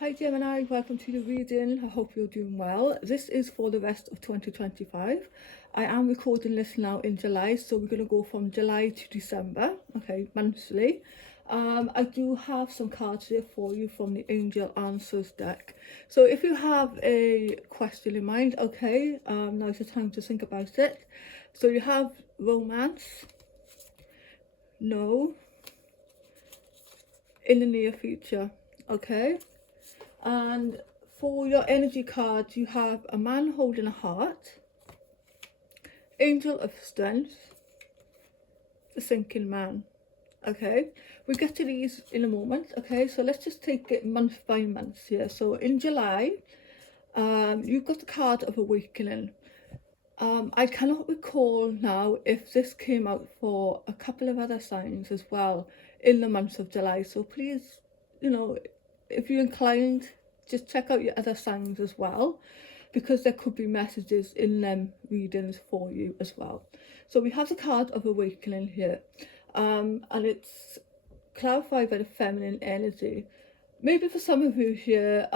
Hi Gemini, welcome to the reading. I hope you're doing well. This is for the rest of 2025. I am recording this now in July, so we're going to go from July to December, okay, monthly. I do have some cards here for you from the Angel Answers deck. So if you have a question in mind, okay, now's the time to think about it. So you have romance, no, in the near future, okay? And for your energy cards, you have a man holding a heart, angel of strength, the sinking man. Okay, we get to these in a moment. Okay, so let's just take it month by month here. So in July, you've got the card of awakening. I cannot recall now if this came out for a couple of other signs as well in the month of July. So please, if you're inclined, just check out your other signs as well, because there could be messages in them readings for you as well. So we have the card of awakening here, and it's clarified by the feminine energy. Maybe for some of you here,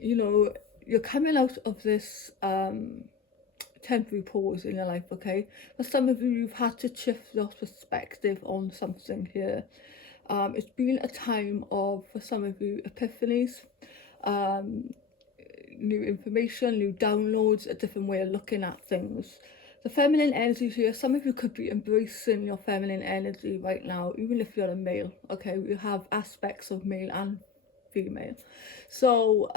you're coming out of this temporary pause in your life, okay? For some of you, you've had to shift your perspective on something here. It's been a time of, for some of you, epiphanies, new information, new downloads, a different way of looking at things. The feminine energy here, some of you could be embracing your feminine energy right now, even if you're a male, okay? We have aspects of male and female. So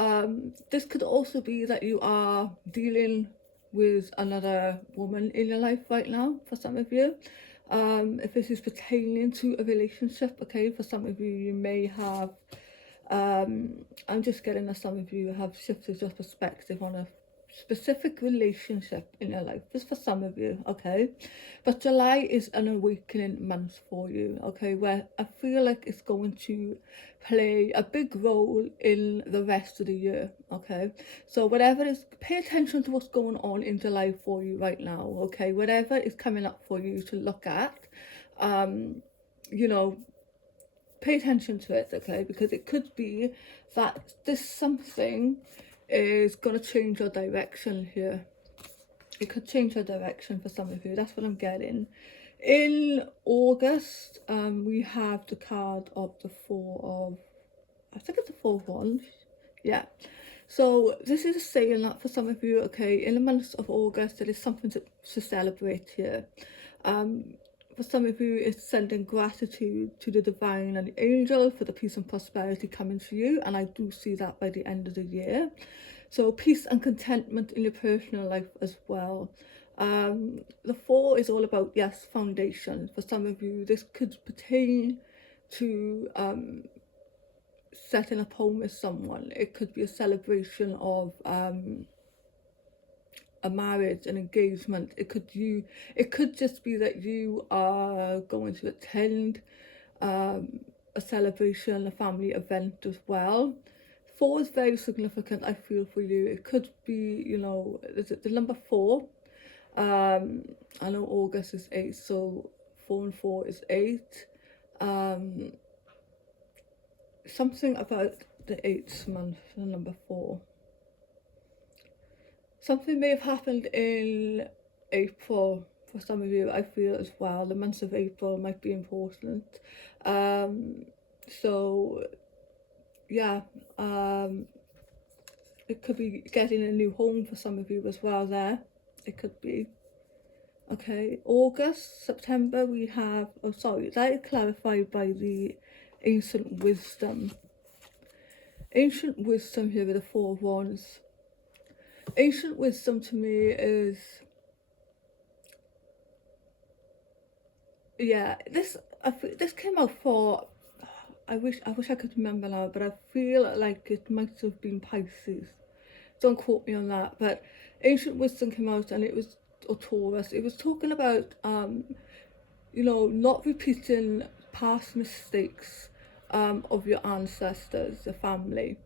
this could also be that you are dealing with another woman in your life right now, for some of you. If this is pertaining to a relationship, okay, for some of you, you may have, I'm just getting that some of you have shifted your perspective on a specific relationship in your life. This for some of you, okay? But July is an awakening month for you, okay, where I feel like it's going to play a big role in the rest of the year, okay? So whatever is, pay attention to what's going on in July for you right now, okay? Whatever is coming up for you to look at, pay attention to it, okay? Because it could be that this something is going to change your direction here. It could change your direction for some of you. That's what I'm getting. In August, we have the card of the I think it's the Four of Wands. Yeah. So this is saying that for some of you, okay, in the month of August, there is something to celebrate here. For some of you, it's sending gratitude to the divine and the angel for the peace and prosperity coming to you. And I do see that by the end of the year. So peace and contentment in your personal life as well. The Four is all about, yes, foundation. For some of you, this could pertain to setting up home with someone. It could be a celebration of a marriage, an engagement. It could just be that you are going to attend a celebration, a family event as well. Four is very significant, I feel, for you. It could be, is it the number 4? I know August is 8, so 4 and 4 is 8. Something about the 8th month, the number 4. Something may have happened in April for some of you, I feel, as well. The month of April might be important. So yeah, it could be getting a new home for some of you as well there. It could be. Okay, August, September, we have, oh sorry, that is clarified by the ancient wisdom. Ancient wisdom here with the Four of Wands. Ancient wisdom to me is, yeah, this came out for, I wish I could remember now, but I feel like it might have been Pisces. Don't quote me on that, but ancient wisdom came out and it was, or Taurus. It was talking about not repeating past mistakes of your ancestors, the family.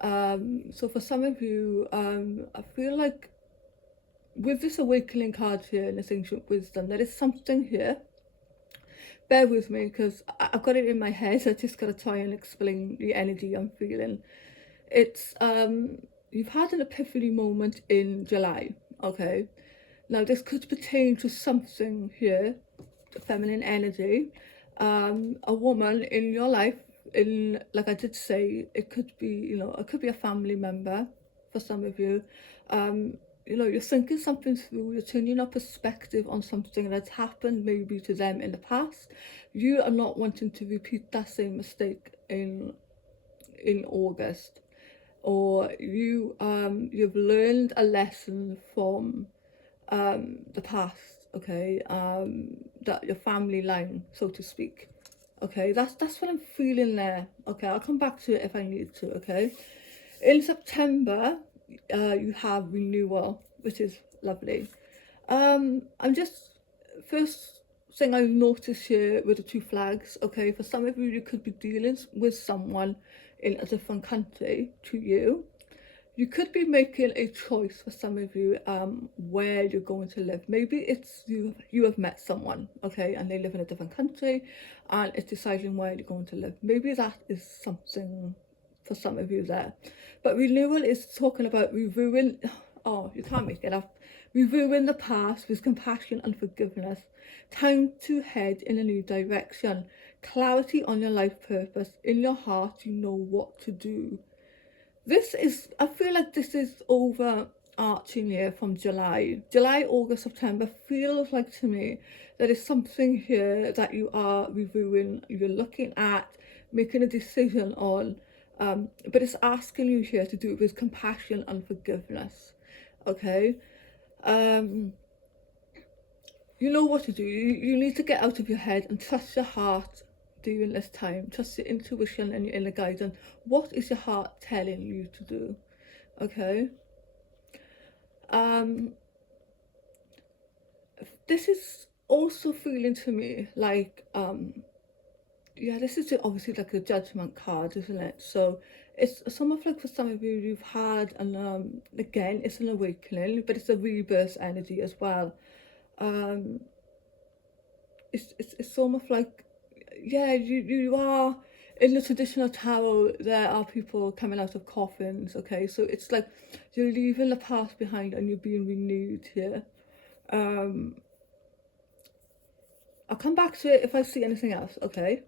So for some of you, I feel like with this awakening card here in this ancient wisdom, there is something here bear with me because I've got it in my head. I just got to try and explain the energy I'm feeling. It's you've had an epiphany moment in July, okay? Now this could pertain to something here, feminine energy, a woman in your life. In, like I did say, it could be, you know, it could be a family member for some of you. You know, you're thinking something through, you're turning your perspective on something that's happened maybe to them in the past. You are not wanting to repeat that same mistake in August, or you've learned a lesson from the past, okay, that your family line, so to speak. Okay, that's what I'm feeling there. Okay, I'll come back to it if I need to. Okay, in September, you have renewal, which is lovely. I'm just, first thing I notice here with the two flags, okay, for some of you, you could be dealing with someone in a different country to you. You could be making a choice for some of you, where you're going to live. Maybe it's you have met someone, okay, and they live in a different country, and it's deciding where you're going to live. Maybe that is something for some of you there. But renewal is talking about reviewing. Oh, you can't make it up. Reviewing the past with compassion and forgiveness. Time to head in a new direction. Clarity on your life purpose. In your heart, you know what to do. This is, I feel like this is overarching here from July, August, September. Feels like to me there is something here that you are reviewing, you're looking at, making a decision on, but it's asking you here to do it with compassion and forgiveness, okay? You know what to do. You need to get out of your head and trust your heart during this time. Trust your intuition and your inner guidance. What is your heart telling you to do? Okay. This is also feeling to me like, yeah, this is obviously like a judgment card, isn't it? So it's some of, like, for some of you, you've had, and again, it's an awakening, but it's a rebirth energy as well. It's almost like, yeah, you are in the traditional tarot. There are people coming out of coffins, okay, so it's like you're leaving the past behind and you're being renewed here. I'll come back to it if I see anything else, okay,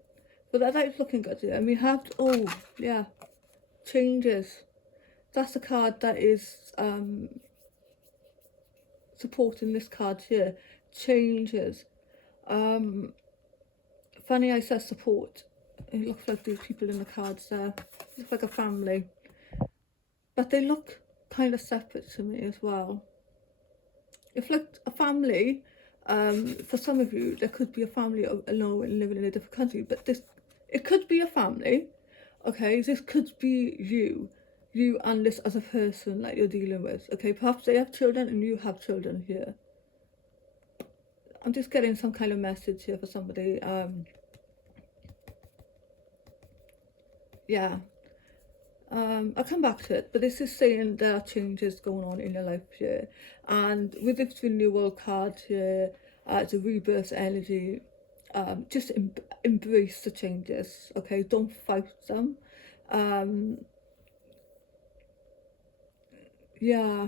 but that's looking good here. And we have, oh yeah, changes. That's the card that is supporting this card here. Changes. Funny I said support. It looks like these people in the cards there. Looks like a family. But they look kind of separate to me as well. If like a family, for some of you, there could be a family alone and living in a different country. But it could be a family, okay? This could be you and this other person that you're dealing with, okay? Perhaps they have children and you have children here. I'm just getting some kind of message here for somebody. Yeah, I'll come back to it, but this is saying there are changes going on in your life here, and with this renewal card here, the rebirth energy, just embrace the changes, okay? Don't fight them. Yeah,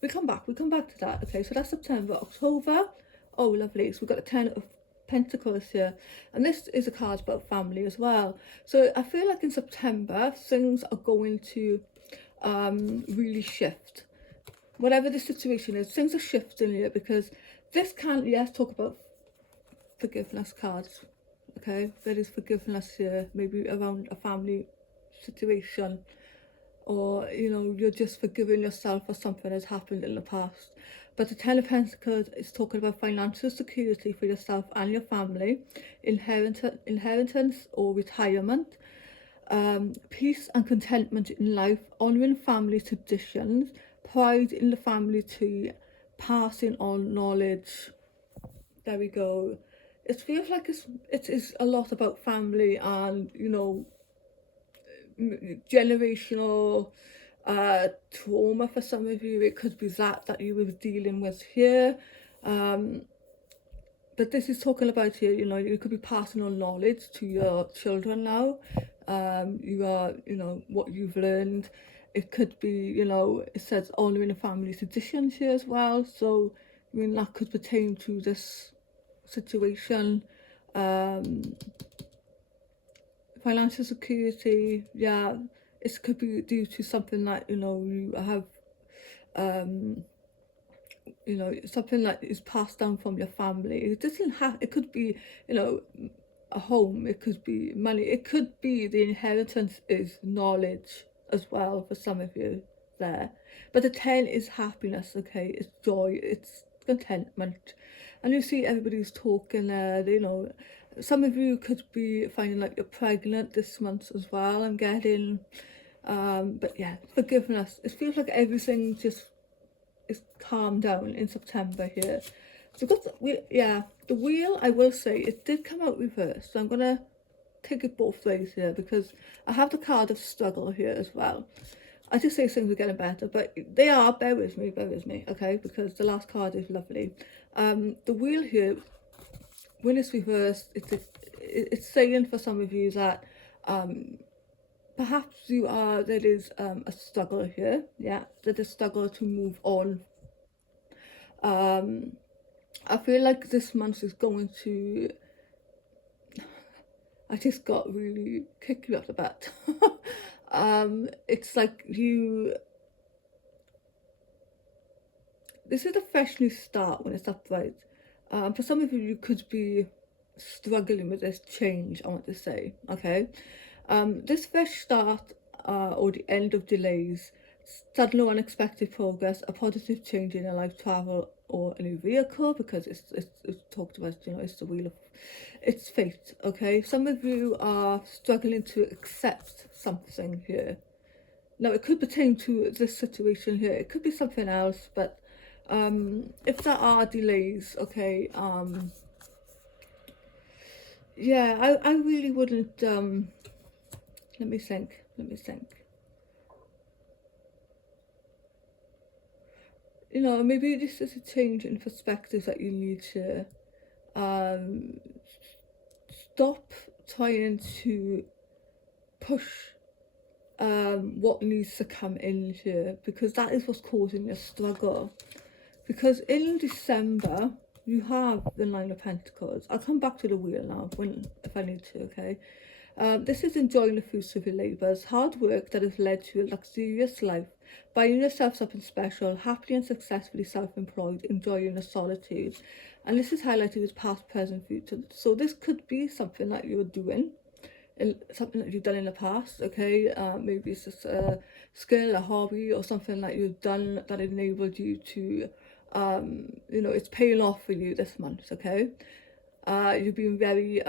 we come back to that, okay? So that's September. October, oh lovely, so we've got the 10 of Pentacles here, and this is a card about family as well. So I feel like in September things are going to really shift. Whatever the situation is, things are shifting here, because this can, yes, talk about forgiveness cards, okay? There is forgiveness here, maybe around a family situation, or, you know, you're just forgiving yourself for something that's happened in the past. But the 10 of Pentacles is talking about financial security for yourself and your family, inheritance or retirement, peace and contentment in life, honouring family traditions, pride in the family tree, passing on knowledge. There we go. It feels like it is a lot about family and, you know, generational trauma for some of you. It could be that you were dealing with here, but this is talking about here, you could be passing on knowledge to your children now. You are, what you've learned. It could be, it says honouring the family traditions here as well. So, that could pertain to this situation. Financial security, yeah, it could be due to something that, you have, something that is passed down from your family. It doesn't have, it could be, a home, it could be money, it could be the inheritance is knowledge as well for some of you there. But the 10 is happiness, okay? It's joy, it's contentment. And you see everybody's talking there, some of you could be finding like you're pregnant this month as well, I'm getting. But yeah, forgiveness. It feels like everything just is calmed down in September here. So the wheel, I will say, it did come out reversed. So I'm going to take it both ways here because I have the card of struggle here as well. I just say things are getting better, but they are, bear with me, okay? Because the last card is lovely. The wheel here, when it's reversed, it's saying for some of you that perhaps there is a struggle here, yeah, there's a struggle to move on. I feel like this month is going to, I just got really kicked you off the bat. It's like this is a fresh new start when it's upright. For some of you, you could be struggling with this change, I want to say, okay? This fresh start or the end of delays, sudden or unexpected progress, a positive change in your life, travel or a new vehicle, because it's talked about, it's the wheel of, it's fate, okay? Some of you are struggling to accept something here. Now, it could pertain to this situation here. It could be something else, but if there are delays, okay, yeah, I really wouldn't, let me think. Maybe this is a change in perspective that you need to stop trying to push what needs to come in here, because that is what's causing your struggle. Because in December, you have the 9 of Pentacles. I'll come back to the wheel now if I need to, okay? This is enjoying the fruits of your labours, hard work that has led to a luxurious life, buying yourself something special, happily and successfully self-employed, enjoying the solitude. And this is highlighted as past, present, future. So this could be something that you're doing, something that you've done in the past, okay? Maybe it's just a skill, a hobby, or something that you've done that enabled you to, it's paying off for you this month, okay? You've been very,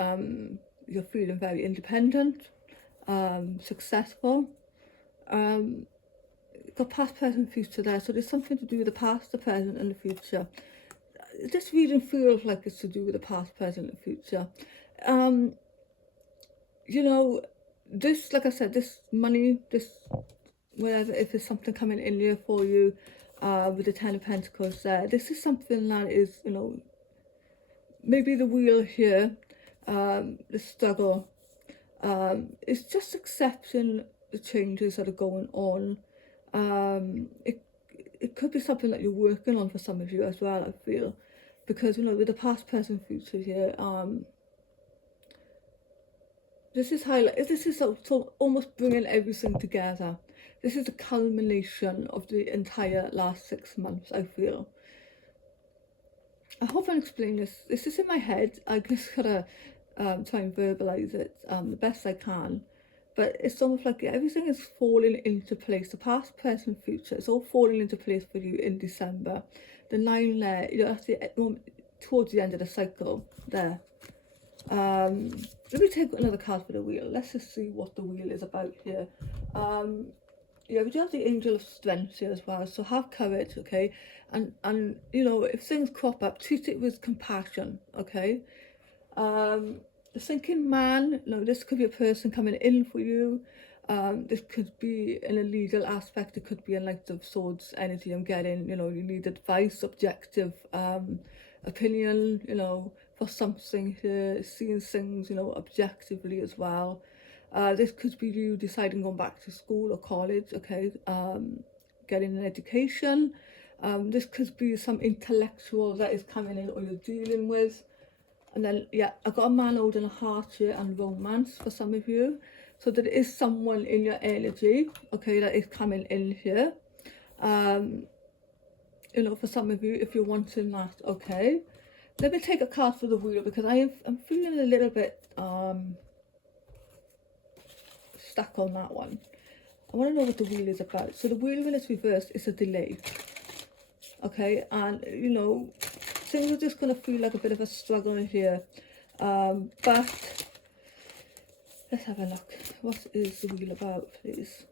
you're feeling very independent, successful. Got past, present, future there, so there's something to do with the past, the present and the future. This reading feels like it's to do with the past, present and future. This, like I said, this money, this whatever, if there's something coming in here for you, with the 10 of Pentacles there, this is something that is, maybe the wheel here, the struggle, it's just accepting the changes that are going on. It could be something that you're working on for some of you as well, I feel, because with the past, present, future here, this is so almost bringing everything together. This is the culmination of the entire last 6 months, I feel. I hope I'm explaining this. This is in my head. I just gotta try and verbalise it the best I can. But it's almost like everything is falling into place. The past, present, future, it's all falling into place for you in December. The 9 there, towards the end of the cycle there. Let me take another card for the wheel. Let's just see what the wheel is about here. We do have the Angel of Strength here as well, so have courage, okay? And if things crop up, treat it with compassion, okay? The thinking man, this could be a person coming in for you. This could be in a legal aspect. It could be a Knight of Swords energy I'm getting. You need advice, objective opinion, for something here, seeing things, you know, objectively as well. This could be you deciding going back to school or college, okay, getting an education. This could be some intellectual that is coming in or you're dealing with. And then, yeah, I got a man holding a heart here and romance for some of you. So there is someone in your energy, okay, that is coming in here. You know, for some of you, if you're wanting that, okay. Let me take a card for the wheel because I'm feeling a little bit stuck on that one. I want to know what the wheel is about. So the wheel, when it's reversed, is a delay. Okay, and you know, things are just going to feel like a bit of a struggle here. But let's have a look. What is the wheel about, please?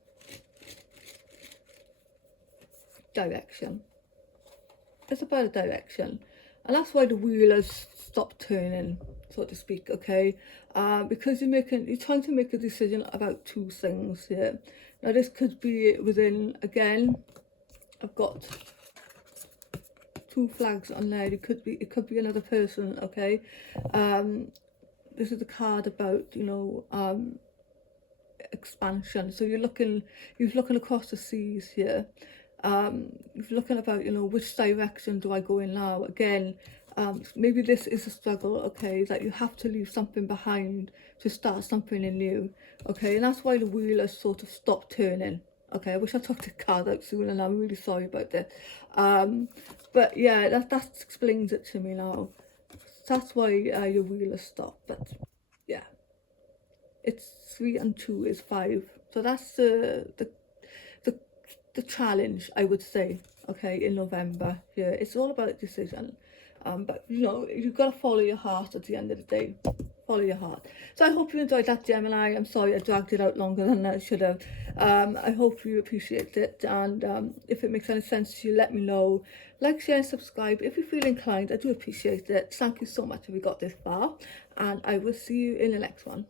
Direction. It's about a direction. And that's why the wheel has stopped turning, so to speak, okay? Because you're trying to make a decision about two things here. Now this could be within, again, I've got two flags on there. It could be another person, okay? This is the card about, you know, expansion. So you're looking across the seas here. You're looking about, you know, which direction do I go in now? Again, maybe this is a struggle, okay, that you have to leave something behind to start something new, okay? And that's why the wheel has sort of stopped turning. Okay, I wish I took the card out sooner, and I'm really sorry about that. But yeah, that explains it to me now. That's why your wheel has stopped. But yeah, it's 3 and 2 is 5. So that's the challenge, I would say, okay, in November. Yeah, it's all about decision. But you know, you've got to follow your heart at the end of the day. Follow your heart. So I hope you enjoyed that, Gemini. I'm sorry I dragged it out longer than I should have. I hope you appreciate it, and if it makes any sense to you, let me know. Like, share, and subscribe if you feel inclined. I do appreciate it. Thank you so much if you got this far, and I will see you in the next one.